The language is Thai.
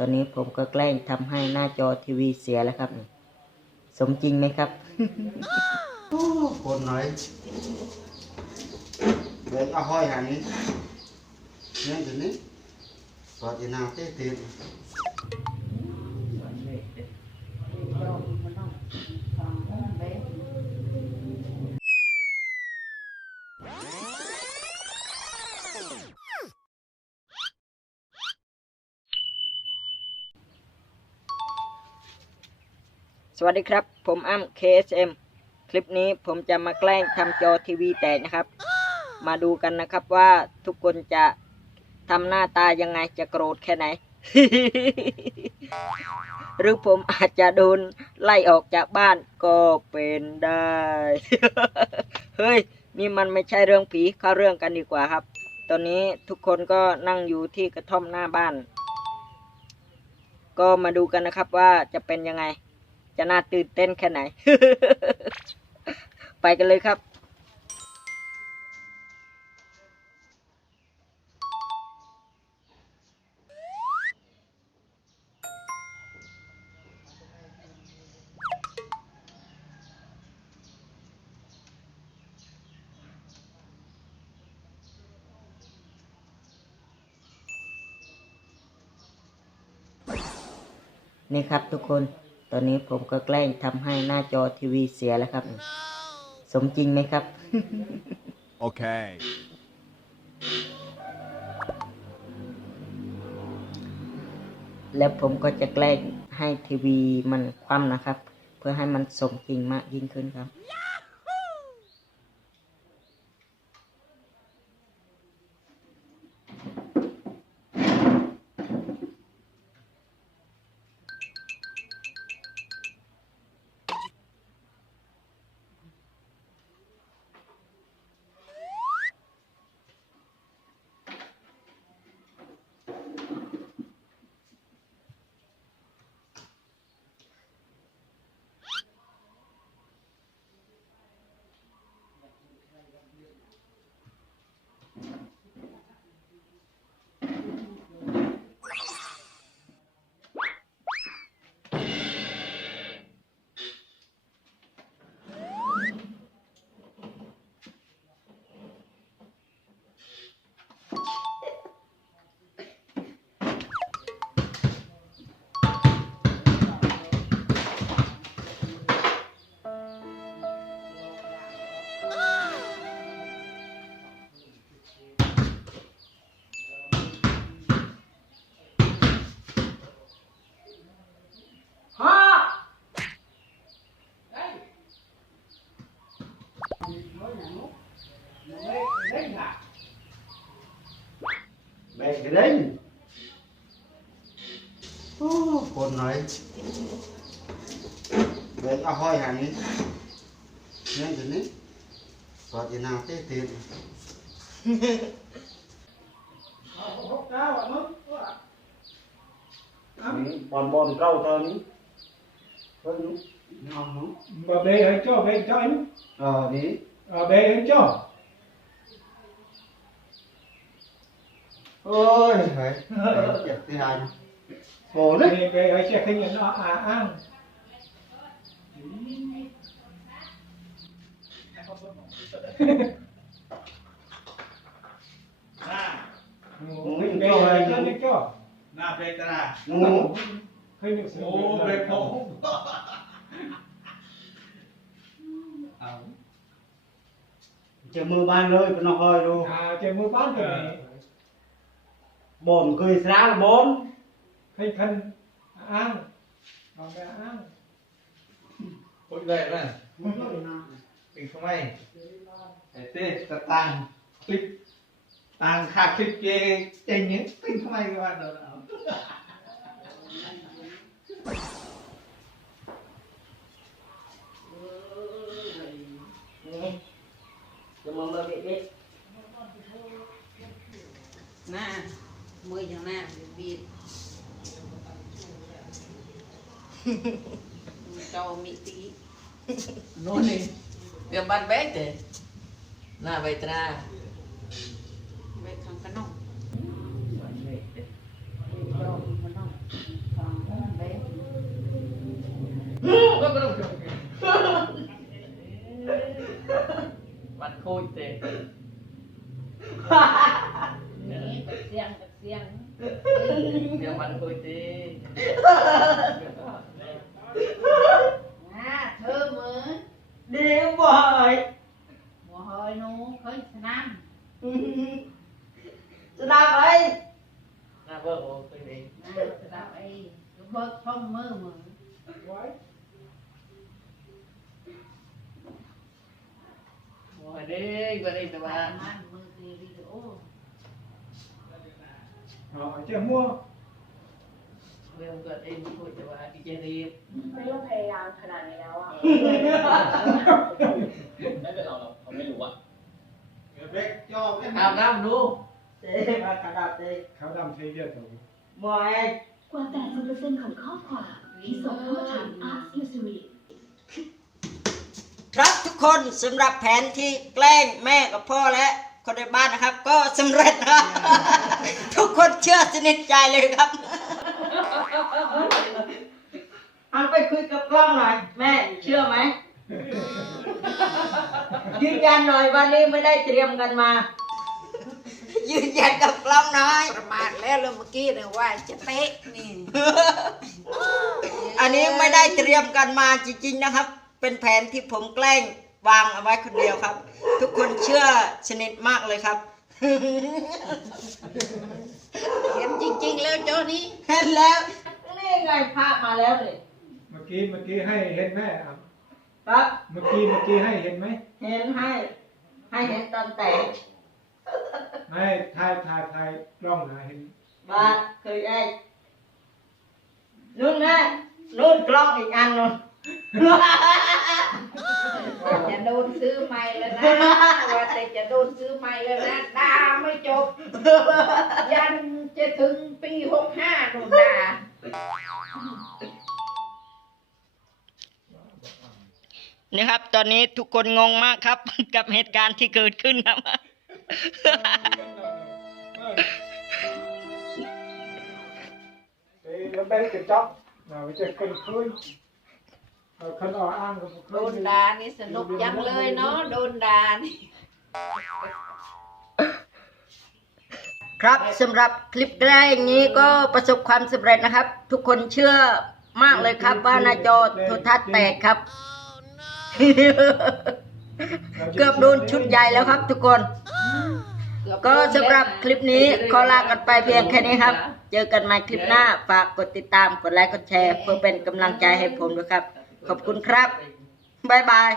ตอนนี้ผมก็แกล้งทำให้หน้าจอทีวีเสียแล้วครับ สมจริงไหมครับคน nói Đấy, à hỏi hàng ấy Nên thế này Có gì nào thế tiền สวัสดีครับ ผมอ้ำ KSM คลิปนี้ผมจะมาแกล้งทำจอทีวีแตกนะครับ มาดูกันนะครับว่าทุกคนจะทำหน้าตายังไงจะโกรธแค่ไหน หรือผมอาจจะโดนไล่ออกจากบ้านก็เป็นได้ เฮ้ย นี่มันไม่ใช่เรื่องผีเข้าเรื่องกันดีกว่าครับ ตอนนี้ทุกคนก็นั่งอยู่ที่กระท่อมหน้าบ้าน ก็มาดูกันนะครับว่าจะเป็นยังไง จะน่าตื่นเต้นแค่ไหน ไปกันเลยครับนี่ครับทุกคน ตอนนี้ผมก็แกล้งทำให้หน้าจอทีวีเสียแล้วครับ สมจริงไหมครับ Okay. แล้วผมก็จะแกล้งให้ทีวีมันคว่ำนะครับ เพื่อให้มันสมจริงมากยิ่งขึ้นครับ Mẹ cái đấy Con nói Mẹ ta hoi hàng đi Nên cái này Và thì nào tế tiền Bọn bọn rau tao bà bé ấy cho bé cho anh. Ờ đi. À bé ấy cho. Ôi phải chặt thế này khổ đấy. Bé ấy chặt thế này nó à ăn Nè, bé cho, nè. Nè, bé ta nè. Nè, bé ta nè. Nè, bé ta nè. Chờ mưa ban rồi, nó hơi luôn อ่าเจอมือบ้านตัวนี้ Bồn cười ra là bốn เคยคันอ้างเอาไปอ้าง พูดเลยนะเป็นทำไมไอ้เต้ตะตังคลิปตังขาดคลิปเจเจงเนี้ยเป็นทำไมกันวะเดี๋ยวเอา จะ Cau miti. Noni. Dia ban baik deh. Nah, baik tra. Baik kang kenong. Bạn khôi tệ đêm mùa hơi mùa hơi nó khơi nam sao đạp ấy là vợ của tôi đi sao đạp ấy bớt không mơ mơ mùa hơi đi qua đây tụi bạn mơ thì đi chỗ rồi chưa mua เบิกช่องมือมือ Bố hơi đi Bố đi tụi บ้าน bà มันมือตีวิดีโออ๋อเจ้ามั่ว Bố không cần đi Bố tụi bà đi chơi đi ไม่ต้องพยายามขนาดนี้แล้วอะไม่เป็นเราหรอกเขาไม่รู้อะเด็กจอบกัน Ao năm luôn เจ๊มากระดับเจ๊ขาวดำเทเยอะตัวบ่อยกว่า 80%ของข้อความที่ส่งเข้ามาทาง Ask Usury ครับทุกคนสำหรับแผนที่แกล้งแม่กับพ่อและคนในบ้านนะครับ ก็สำเร็จนะครับทุกคนเชื่อสนิทใจเลยครับ เอาไปคุยกับกล้องหน่อย แม่เชื่อไหมยืนยันหน่อยวันนี้ไม่ได้เตรียมกันมา ยืนยันกับกล้องหน่อย ประมาทแล้วเลยเมื่อกี้เนี่ยว่าจะเตะนี่ อันนี้ไม่ได้เตรียมกันมาจริงๆนะครับ เป็นแผนที่ผมแกล้งวางเอาไว้คนเดียวครับ ทุกคนเชื่อสนิทมากเลยครับเห็นจริง ๆ แล้วเจ้านี้เห็นแล้วนี่ ไงภาพมาแล้วนี่เมื่อกี้เมื่อกี้ให้เห็นไหมอะครับ เมื่อกี้เมื่อกี้ให้เห็นไหมเห็นให้ ให้เห็นตอนแต่งไม่ถ่ายถ่ายถ่ายกล้องนะเห็นบาทเคยได้นู่นนะนู่นกล้องอีกอันนู่นจะโดนซื้อใหม่แล้วนะว่าแต่จะโดนซื้อใหม่แล้วนะด่าไม่จบ ยันจะถึงปีหกห้าหนูด่า นี่ครับ ตอนนี้ทุกคนงงมากครับ กับเหตุการณ์ที่เกิดขึ้นครับโดนดานี่สนุกจังเลยเนาะโดนดานี่ ครับสำหรับคลิปแรกนี้ก็ประสบความสำเร็จนะครับ ทุกคนเชื่อมากเลยครับ ว่าหนาจอโทรทัศน์แตกครับ เกือบโดนชุดใหญ่แล้วครับ ทุกคน ก็สำหรับคลิปนี้ขอลากันไปเพียงแค่นี้ครับ เจอกันใหม่คลิปหน้า ฝากกดติดตามกดไลค์กดแชร์ เพื่อเป็นกำลังใจให้ผมด้วยครับ ขอบคุณครับ บ๊ายบาย